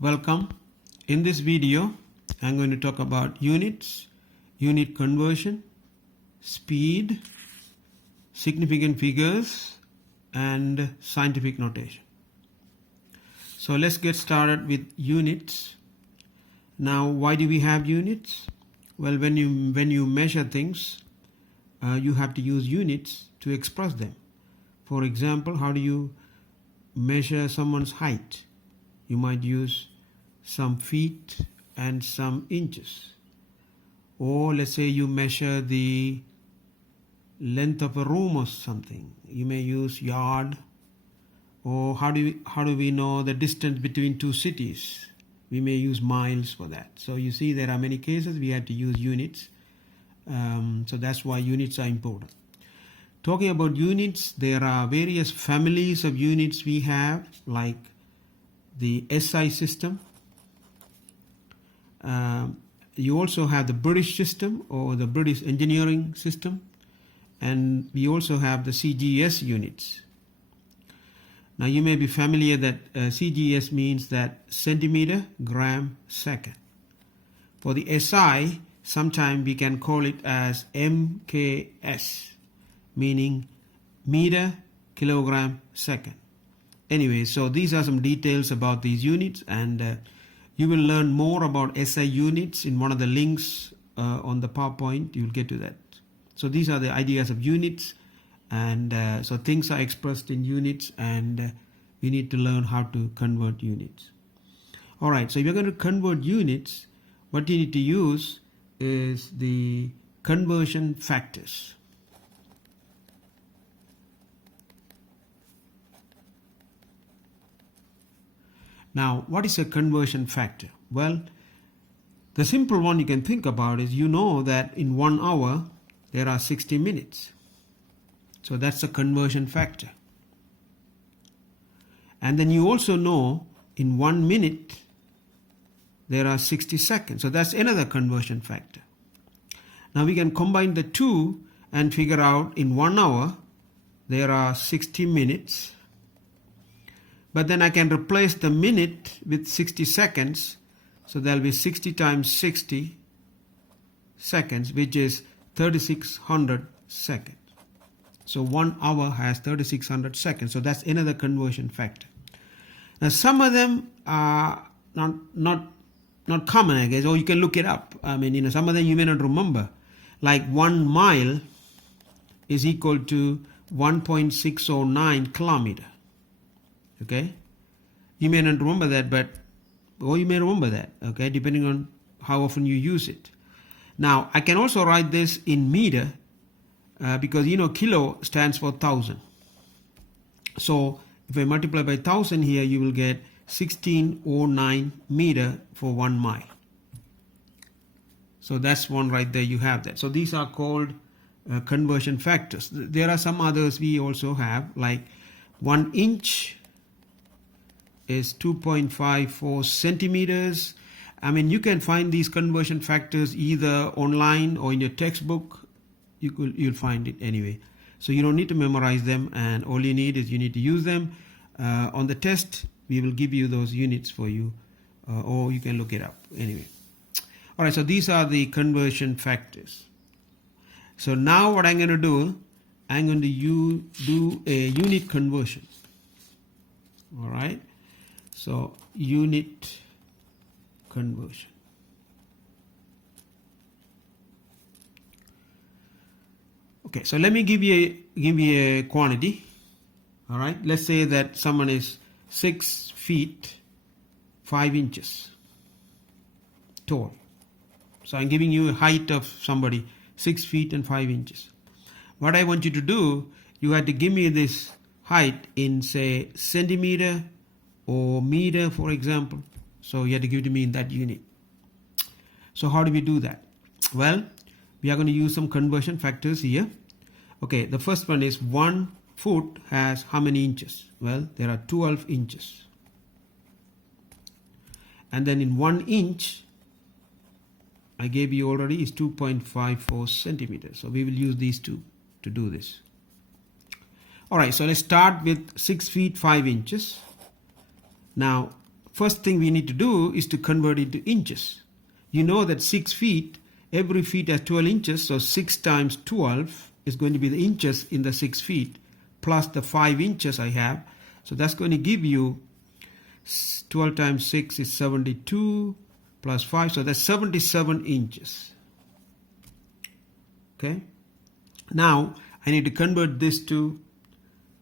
Welcome. In this video, I'm going to talk about units, unit conversion, speed, significant figures, and scientific notation. So let's get started with units. Now, why do we have units? Well, when you measure things, you have to use units to express them. For example, how do you measure someone's height? You might use some feet and some inches. Or let's say you measure the length of a room or something. You may use yard. Or how do we know the distance between two cities? We may use miles for that. So you see there are many cases we have to use units. So that's why units are important. Talking about units, there are various families of units we have, like the SI system. You also have the British system or the British engineering system, and we also have the CGS units. Now you may be familiar that CGS means that centimeter, gram, second. For the SI, sometimes we can call it as MKS, meaning meter, kilogram, second. Anyway, so these are some details about these units, and you will learn more about SI units in one of the links on the PowerPoint. You'll get to that. So these are the ideas of units, and so things are expressed in units, and we need to learn how to convert units. All right, so if you're going to convert units, what you need to use is the conversion factors. Now, what is a conversion factor? Well, the simple one you can think about is you know that in 1 hour there are 60 minutes. So that's a conversion factor. And then you also know in 1 minute there are 60 seconds. So that's another conversion factor. Now we can combine the two and figure out in 1 hour there are 60 minutes. But then I can replace the minute with 60 seconds. So there'll be 60 times 60 seconds, which is 3600 seconds. So 1 hour has 3600 seconds. So that's another conversion factor. Now some of them are not common, I guess, or you can look it up. I mean, some of them you may not remember. Like 1 mile is equal to 1.609 kilometer. Okay, you may not remember that, or you may remember that, okay, depending on how often you use it. Now, I can also write this in meter because, kilo stands for 1,000. So, if I multiply by 1,000 here, you will get 1609 meter for 1 mile. So, that's one right there, you have that. So, these are called conversion factors. There are some others we also have, like 1 inch is 2.54 centimeters. I mean, you can find these conversion factors either online or in your textbook. You'll find it anyway. So you don't need to memorize them, and all you need is you need to use them. On the test, we will give you those units for you, or you can look it up anyway. All right, so these are the conversion factors. So now what I'm going to do, I'm going to do a unit conversion. All right. So unit conversion. Okay, so let me give you a quantity. All right, let's say that someone is 6 feet 5 inches tall. So I'm giving you a height of somebody 6 feet and 5 inches. What I want you to do, you have to give me this height in, say, centimeter or meter, for example. So you have to give it to me in that unit. So how do we do that? Well, we are going to use some conversion factors here. Okay, the first one is 1 foot has how many inches? Well, there are 12 inches. And then in 1 inch, I gave you already, is 2.54 centimeters. So we will use these two to do this. All right, so let's start with 6 feet 5 inches. Now first thing we need to do is to convert it to inches. You know that 6 feet, every feet has 12 inches, so 6 times 12 is going to be the inches in the 6 feet, plus the 5 inches I have. So that's going to give you 12 times 6 is 72, plus 5, so that's 77 inches. Okay. Now, I need to convert this to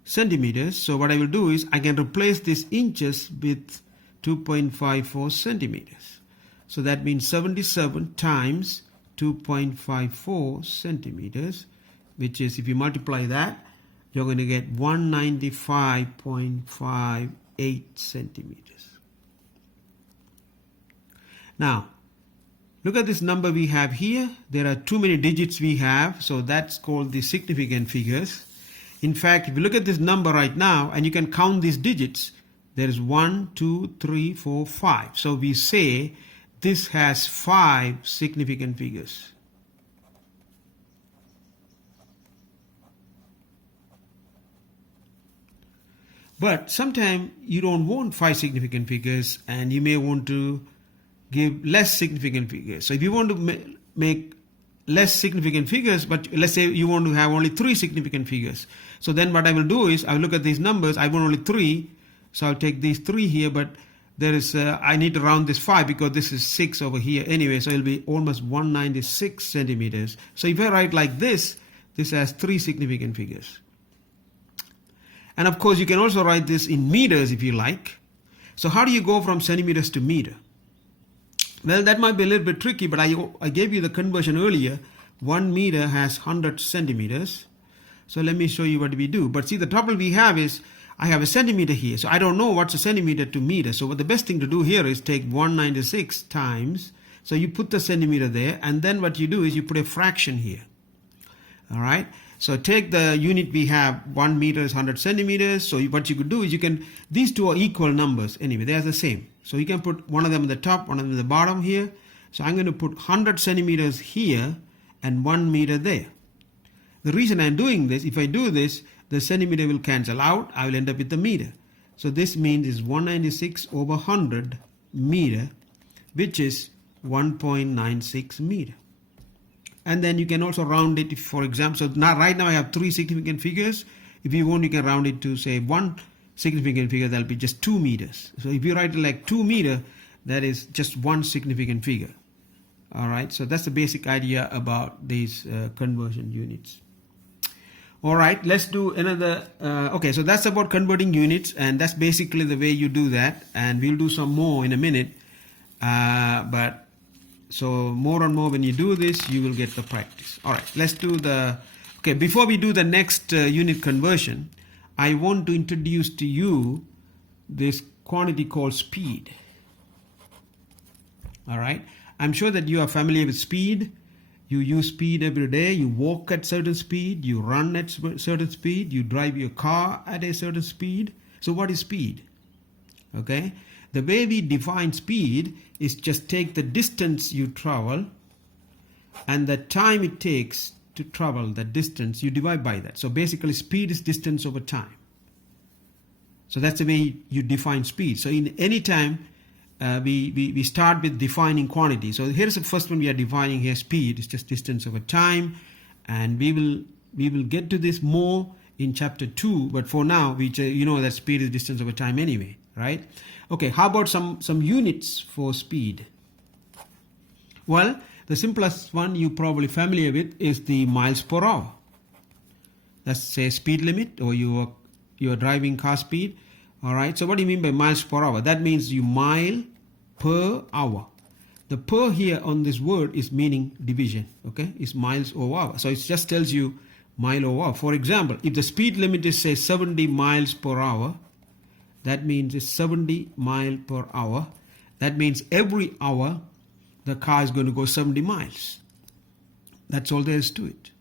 centimeters. So what I will do is I can replace this inches with 2.54 centimeters. So that means 77 times 2.54 centimeters, which is, if you multiply that, you're going to get 195.58 centimeters. Now, look at this number we have here. There are too many digits we have, so that's called the significant figures. In fact, if you look at this number right now, and you can count these digits, there is 1, 2, 3, 4, 5. So we say this has 5 significant figures. But sometimes you don't want 5 significant figures, and you may want to give less significant figures. So if you want to make less significant figures, but let's say you want to have only 3 significant figures. So then what I will do is I will look at these numbers. I want only 3, so I'll take these 3 here, but there is I need to round this 5 because this is 6 over here anyway, so it'll be almost 196 centimeters. So if I write like this has 3 significant figures. And of course you can also write this in meters if you like. So how do you go from centimeters to meter? Well, that might be a little bit tricky, but I gave you the conversion earlier. 1 meter has 100 centimeters. So let me show you what we do. But see, the trouble we have is I have a centimeter here. So I don't know what's a centimeter to meter. So what the best thing to do here is take 196 times. So you put the centimeter there, and then what you do is you put a fraction here. All right. So take the unit we have, 1 meter is 100 centimeters. So what you could do is these two are equal numbers anyway, they are the same. So you can put one of them at the top, one of them at the bottom here. So I'm going to put 100 centimeters here and 1 meter there. The reason I'm doing this, if I do this, the centimeter will cancel out. I will end up with the meter. So this means is 196 over 100 meter, which is 1.96 meter. And then you can also round it, for example. So now, right now I have 3 significant figures. If you want, you can round it to say 1 significant figure. That'll be just 2 meters. So if you write it like 2 meter, that is just 1 significant figure. All right. So that's the basic idea about these conversion units. All right. Let's do another. Okay. So that's about converting units, and that's basically the way you do that. And we'll do some more in a minute. So more and more when you do this, you will get the practice. All right, let's do okay, before we do the next unit conversion, I want to introduce to you this quantity called speed. All right, I'm sure that you are familiar with speed. You use speed every day. You walk at certain speed, you run at certain speed, you drive your car at a certain speed. So what is speed? Okay. The way we define speed is just take the distance you travel and the time it takes to travel that distance, you divide by that. So basically speed is distance over time. So that's the way you define speed. So in any time we start with defining quantity. So here's the first one we are defining here. Speed is just distance over time, and we will get to this more in chapter 2, but for now you know that speed is distance over time anyway, right? Okay, how about some units for speed? Well, the simplest one you're probably familiar with is the miles per hour. That's say speed limit, or your driving car speed. All right, so what do you mean by miles per hour? That means you mile per hour. The per here on this word is meaning division, okay? It's miles over hour. So it just tells you mile over hour. For example, if the speed limit is say 70 miles per hour, that means it's 70 miles per hour. That means every hour the car is going to go 70 miles. That's all there is to it.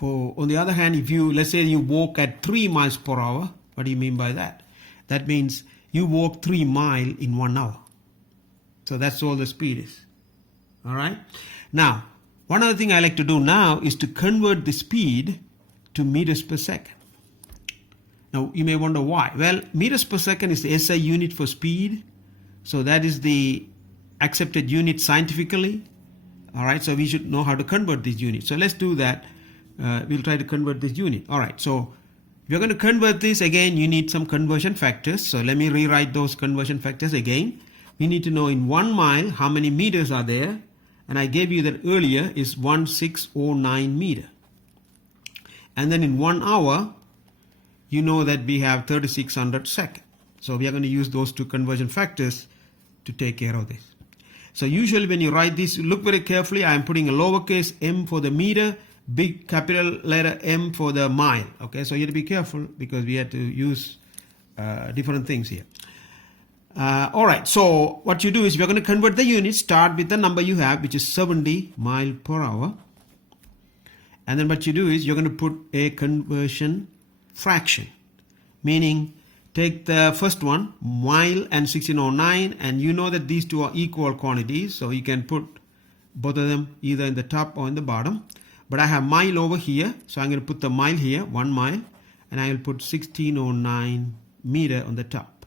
On the other hand, if let's say you walk at 3 miles per hour, what do you mean by that? That means you walk 3 miles in 1 hour. So that's all the speed is. All right. Now, one other thing I like to do now is to convert the speed to meters per second. Now, you may wonder why. Well, meters per second is the SI unit for speed. So that is the accepted unit scientifically. All right, so we should know how to convert these units. So let's do that. We'll try to convert this unit. All right, so if you're going to convert this, again, you need some conversion factors. So let me rewrite those conversion factors again. You need to know in 1 mile how many meters are there. And I gave you that earlier is 1609 meter. And then in 1 hour, you know that we have 3600 seconds. So we are going to use those two conversion factors to take care of this. So usually when you write this, look very carefully. I am putting a lowercase m for the meter, big capital letter M for the mile. Okay, so you have to be careful because we have to use different things here. All right, so what you do is we're going to convert the units. Start with the number you have, which is 70 mile per hour. And then what you do is you're going to put a conversion fraction, meaning take the first one, mile and 1609, and you know that these two are equal quantities, so you can put both of them either in the top or in the bottom. But I have mile over here, so I'm going to put the mile here, 1 mile, and I will put 1609 meter on the top.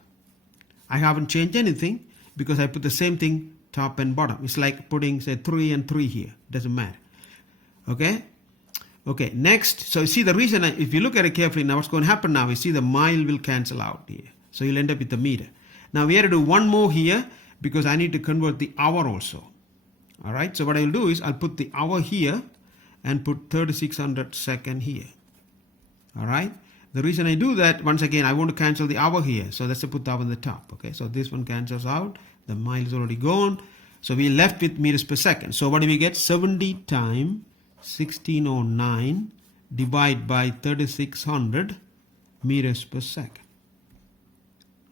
I haven't changed anything because I put the same thing top and bottom. It's like putting, say, 3 and 3 here. Doesn't matter. Okay, next. So you see the reason, if you look at it carefully now, what's going to happen now is see the mile will cancel out here. So you'll end up with the meter. Now we have to do one more here because I need to convert the hour also. All right, so what I'll do is I'll put the hour here and put 3600 second here. All right. The reason I do that, once again, I want to cancel the hour here. So let's put the hour on the top. Okay, so this one cancels out. The mile is already gone. So we're left with meters per second. So what do we get? 70 times 1609 divided by 3600 meters per second.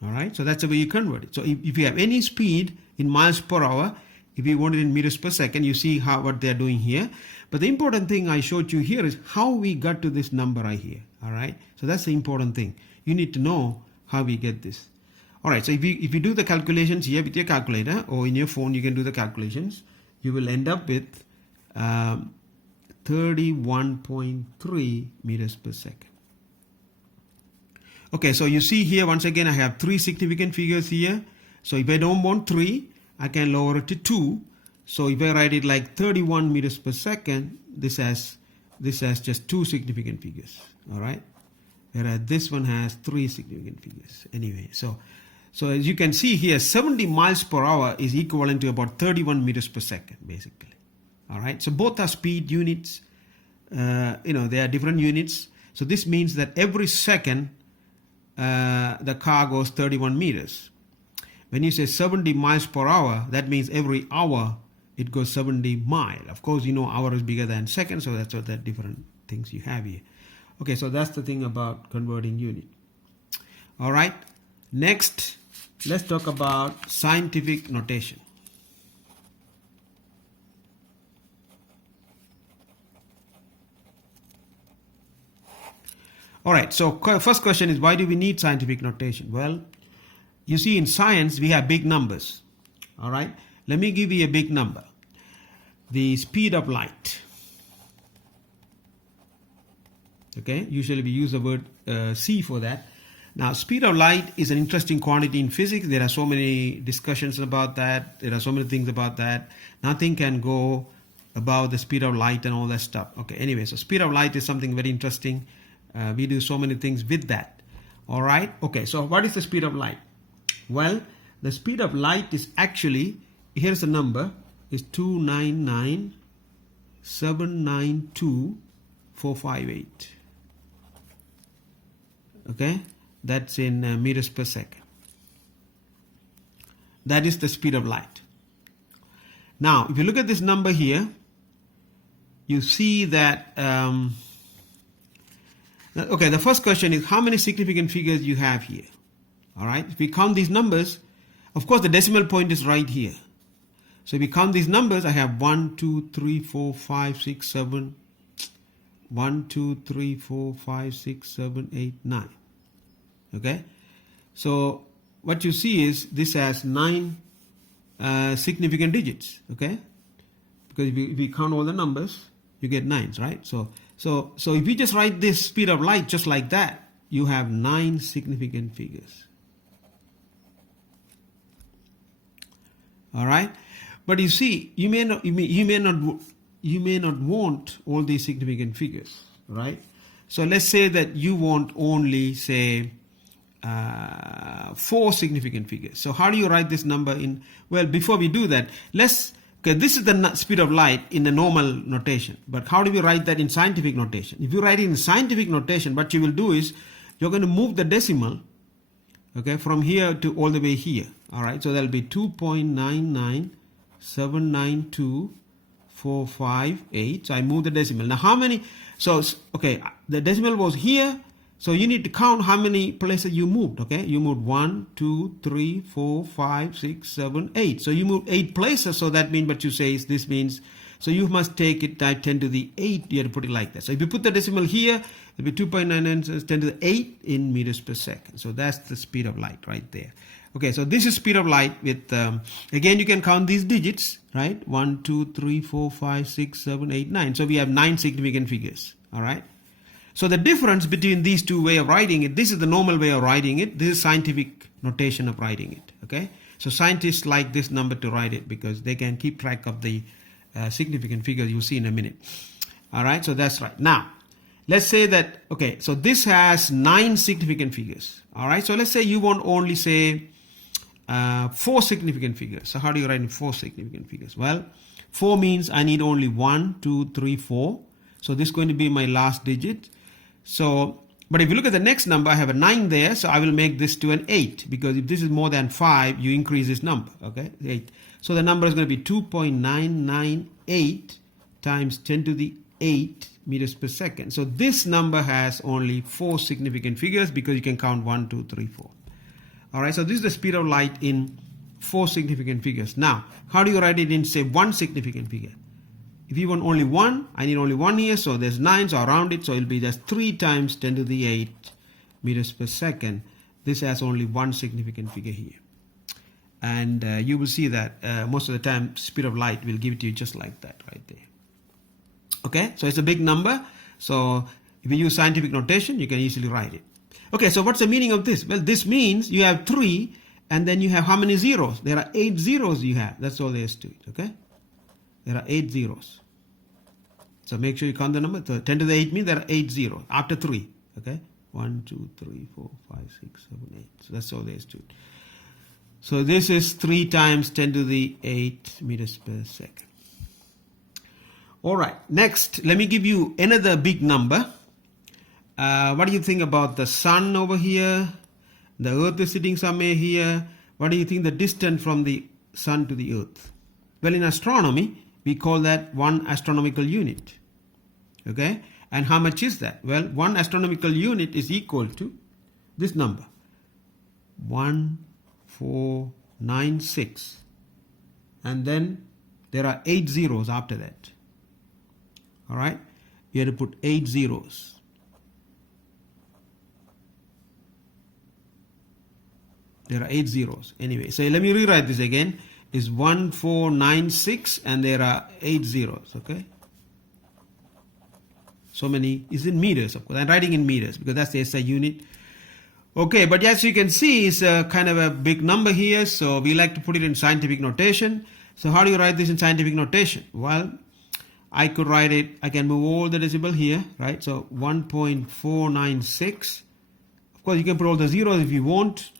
All right, so that's the way you convert it. So if you have any speed in miles per hour, if you want it in meters per second, you see what they're doing here. But the important thing I showed you here is how we got to this number right here. All right, so that's the important thing. You need to know how we get this. All right, so if you do the calculations here with your calculator or in your phone, you can do the calculations. You will end up with 31.3 meters per second. Okay, so you see here, once again, I have 3 significant figures here. So if I don't want 3, I can lower it to 2. So if I write it like 31 meters per second, this has just 2 significant figures. All right, whereas this one has 3 significant figures. Anyway, so as you can see here, 70 miles per hour is equivalent to about 31 meters per second, basically. All right, so both are speed units. They are different units. So this means that every second the car goes 31 meters. When you say 70 miles per hour, that means every hour it goes 70 miles. Of course, you know hour is bigger than second, so that's what the different things you have here. Okay, so that's the thing about converting unit. All right, next, let's talk about scientific notation. All right, so first question is, why do we need scientific notation? Well, you see in science, we have big numbers. All right, let me give you a big number. The speed of light. Okay, usually we use the word c for that. Now, speed of light is an interesting quantity in physics. There are so many discussions about that. There are so many things about that. Nothing can go above the speed of light and all that stuff. Okay, anyway, so speed of light is something very interesting. We do so many things with that. All right. Okay. So what is the speed of light? Well, the speed of light is actually, here's the number, is 299,792,458. Okay. That's in meters per second. That is the speed of light. Now, if you look at this number here, you see that okay, the first question is how many significant figures you have here. All right, if we count these numbers, of course the decimal point is right here. So if we count these numbers, I have 1, 2, 3, 4, 5, 6, 7, 1, 2, 3, 4, 5, 6, 7, 8, 9. Okay, so what you see is this has 9 significant digits. Okay, because if we count all the numbers, you get 9s, right? So if you just write this speed of light just like that, you have 9 significant figures. All right, but you see, you may not want all these significant figures, right? So let's say that you want only, say, 4 significant figures. So how do you write this number in? Well, before we do that, okay, this is the speed of light in the normal notation. But how do we write that in scientific notation? If you write it in scientific notation, what you will do is you're going to move the decimal, okay, from here to all the way here. All right, so that'll be 2.99792.458. So I move the decimal. Now how many? So okay, the decimal was here. So you need to count how many places you moved, okay? You moved 1, 2, 3, 4, 5, 6, 7, 8. So you moved 8 places, so that means what you say is this means, so you must take it type 10 to the 8, you have to put it like that. So if you put the decimal here, it'll be 2.99 10 to the 8 in meters per second. So that's the speed of light right there. Okay, so this is speed of light with, again you can count these digits, right? 1, 2, 3, 4, 5, 6, 7, 8, 9. So we have 9 significant figures, all right? So the difference between these two ways of writing it, this is the normal way of writing it, this is scientific notation of writing it, okay? So scientists like this number to write it because they can keep track of the significant figures you'll see in a minute. All right, so that's right. Now, let's say that, okay, so this has 9 significant figures, all right? So let's say you want only, say, 4 significant figures. So how do you write in 4 significant figures? Well, 4 means I need only 1, 2, 3, 4. So this is going to be my last digit. So, but if you look at the next number, I have a 9 there, so I will make this to an 8, because if this is more than 5, you increase this number, okay, 8. So the number is going to be 2.998 times 10 to the 8 meters per second. So this number has only 4 significant figures because you can count 1, 2, 3, 4. All right, so this is the speed of light in 4 significant figures. Now, how do you write it in, say, 1 significant figure? If you want only 1, I need only 1 here, so there's 9, so I'll round it, so it'll be just 3 times 10 to the 8 meters per second. This has only 1 significant figure here. And you will see that most of the time, speed of light will give it to you just like that right there. Okay, so it's a big number. So if you use scientific notation, you can easily write it. Okay, so what's the meaning of this? Well, this means you have 3, and then you have how many zeros? There are 8 zeros you have. That's all there is to it, okay? There are 8 zeros. So make sure you count the number. So 10 to the 8 means there are 8 zeros after 3. Okay? 1, 2, 3, 4, 5, 6, 7, 8. So that's all there is to it. So this is 3 times 10 to the 8 meters per second. All right. Next, let me give you another big number. What do you think about the sun over here? The earth is sitting somewhere here. What do you think the distance from the sun to the earth? Well, in astronomy, we call that 1 astronomical unit. Okay? And how much is that? Well, 1 astronomical unit is equal to this number. 1496. And then there are 8 zeros after that. All right? You have to put 8 zeros. There are 8 zeros. Anyway, so let me rewrite this again. Is 1496 and there are 8 zeros, okay? So many is in meters, of course. I'm writing in meters because that's the SI unit. Okay, but as you can see, it's a kind of a big number here, so we like to put it in scientific notation. So how do you write this in scientific notation? Well, I could write it, I can move all the decimal here, right? So 1.496. Of course, you can put all the zeros if you want,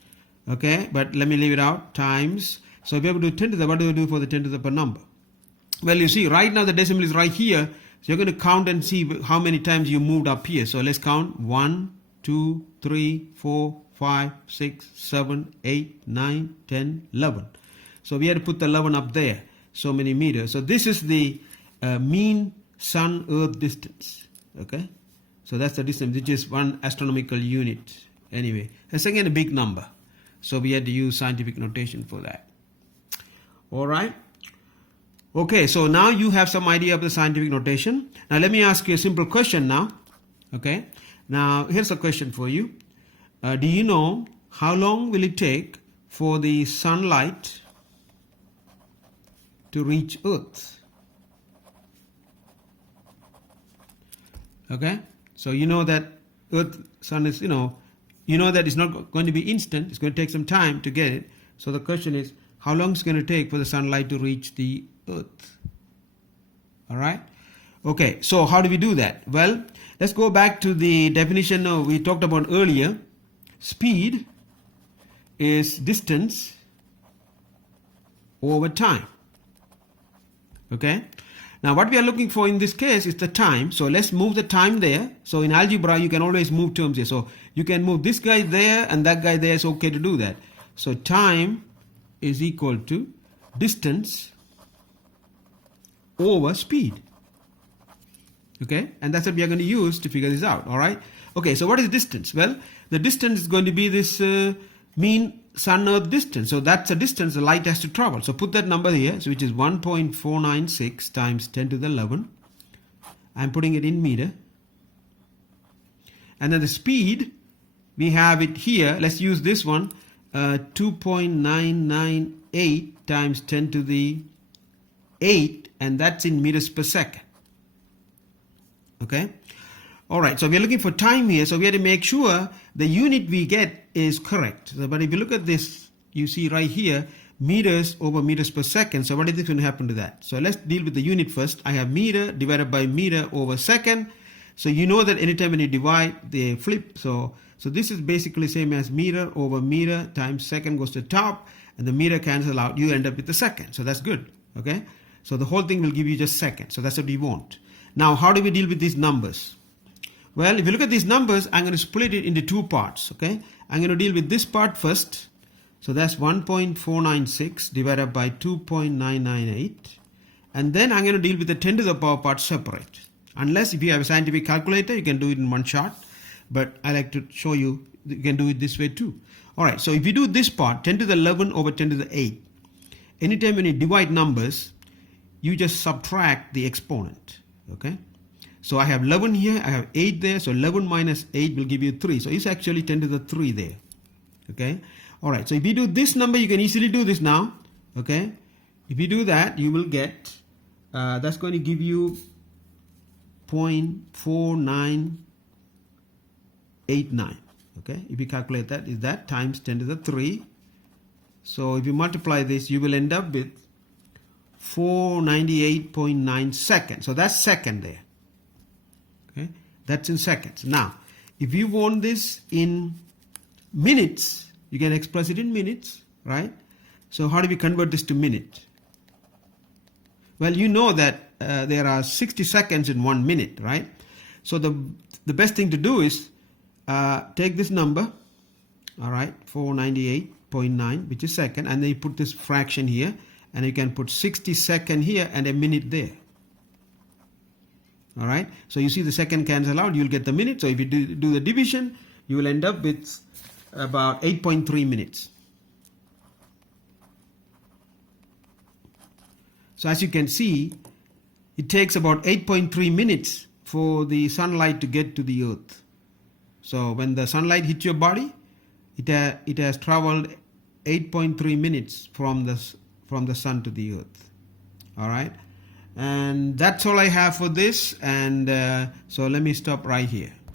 okay? But let me leave it out, times. So if you have to do 10 to the, what do you do for the 10 to the power number? Well, you see, right now the decimal is right here. So you're going to count and see how many times you moved up here. So let's count 1, 2, 3, 4, 5, 6, 7, 8, 9, 10, 11. So we had to put the 11 up there. So many meters. So this is the mean sun-earth distance. Okay. So that's the distance, which is 1 astronomical unit. Anyway, that's again a big number. So we had to use scientific notation for that. All right. Okay, so now you have some idea of the scientific notation. Now let me ask you a simple question now. Okay. Now here's a question for you. Do you know how long will it take for the sunlight to reach Earth? Okay. So you know that Earth, sun is, you know that it's not going to be instant. It's going to take some time to get it. So the question is, how long it's going to take for the sunlight to reach the earth. All right. Okay, so how do we do that? Well, let's go back to the definition we talked about earlier. Speed is distance over time. Okay. Now what we are looking for in this case is the time. So let's move the time there. So in algebra you can always move terms here. So you can move this guy there and that guy there. It's okay to do that. So time is equal to distance over speed. Okay, and that's what we are going to use to figure this out. All right. Okay, so what is distance? Well, the distance is going to be this mean sun-earth distance. So that's the distance the light has to travel. So put that number here, so which is 1.496 times 10 to the 11. I'm putting it in meter. And then the speed, we have it here. Let's use this one, 2.998 times 10 to the 8, and that's in meters per second. Okay. All right. So we are looking for time here. So we have to make sure the unit we get is correct. So, but if you look at this, you see right here, meters over meters per second. So what is going to happen to that? So let's deal with the unit first. I have meter divided by meter over second. So you know that anytime when you divide, they flip. So this is basically same as meter over meter times second goes to the top, and the meter cancel out. You end up with the second. So that's good. Okay. So the whole thing will give you just second. So that's what we want. Now, how do we deal with these numbers? Well, if you look at these numbers, I'm going to split it into two parts. Okay, I'm going to deal with this part first. So that's 1.496 divided by 2.998, and then I'm going to deal with the 10 to the power part separate. Unless if you have a scientific calculator, you can do it in one shot, but I like to show you can do it this way too. All right, so if you do this part, 10 to the 11 over 10 to the 8, anytime when you divide numbers, you just subtract the exponent. Okay, so I have 11 here, I have 8 there, so 11 minus 8 will give you 3. So it's actually 10 to the 3 there. Okay, all right, so if you do this number, you can easily do this now. Okay, if you do that, you will get, that's going to give you 0.4989. Okay, if you calculate that, is that times 10 to the 3. So if you multiply this, you will end up with 498.9 seconds. So that's second there. Okay, that's in seconds. Now, if you want this in minutes, you can express it in minutes, right? So how do we convert this to minute? Well, you know that there are 60 seconds in 1 minute, right? So the best thing to do is take this number, all right, 498.9, which is second, and then you put this fraction here, and you can put 60 second here and a minute there. All right, so you see the second cancel out, you'll get the minute. So if you do the division, you will end up with about 8.3 minutes. So as you can see, it takes about 8.3 minutes for the sunlight to get to the earth. So when the sunlight hits your body, it has traveled 8.3 minutes from the sun to the earth. All right, and that's all I have for this, and so let me stop right here.